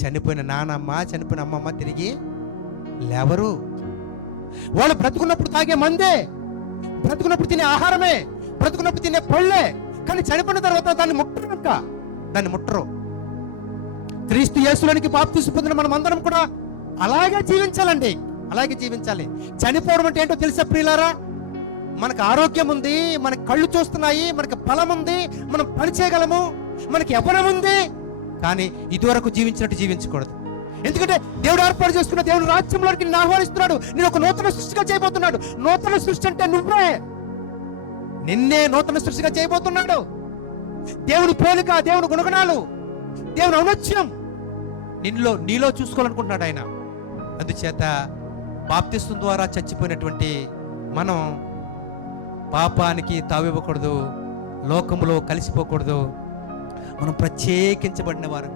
చనిపోయిన నానమ్మ, చనిపోయిన అమ్మమ్మ తిరిగి లేవరు. వాళ్ళు బ్రతుకున్నప్పుడు తాగే మందే, బ్రతుకున్నప్పుడు తినే ఆహారమే, బ్రతుకున్నప్పుడు తినే పళ్ళే, కానీ చనిపోయిన తర్వాత దాన్ని ముట్టరు. ఇంకా దాన్ని ముట్టరు. క్రీస్తు యేసులోనికి బాప్తిస్మం పొందిన మనం అందరం కూడా అలాగే జీవించాలండి, అలాగే జీవించాలి. చనిపోవడం అంటే ఏంటో తెలుసా ప్రియులారా? మనకు ఆరోగ్యం ఉంది, మనకి కళ్ళు చూస్తున్నాయి, మనకి బలం ఉంది, మనం పని చేయగలము, మనకి యవ్వనం ఉంది, కానీ ఇదివరకు జీవించినట్టు జీవించకూడదు. ఎందుకంటే దేవుడు ఏర్పాటు చేసుకున్న దేవుడు రాజ్యంలోకి నిన్ను ఆహ్వానిస్తున్నాడు. నేను ఒక నూతన సృష్టిగా చేయబోతున్నాడు. నూతన సృష్టి అంటే నువ్వే, నిన్నే నూతన సృష్టిగా చేయబోతున్నాడు. దేవుని పోలిక, దేవుని గుణగణాలు, దేవుని ఔన్నత్యం నీలో చూసుకోవాలనుకుంటున్నాడు ఆయన. అందుచేత బాప్తిస్మం ద్వారా చచ్చిపోయినటువంటి మనం పాపానికి తావివ్వకూడదు, లోకములో కలిసిపోకూడదు. మనం ప్రత్యేకించబడిన వారు.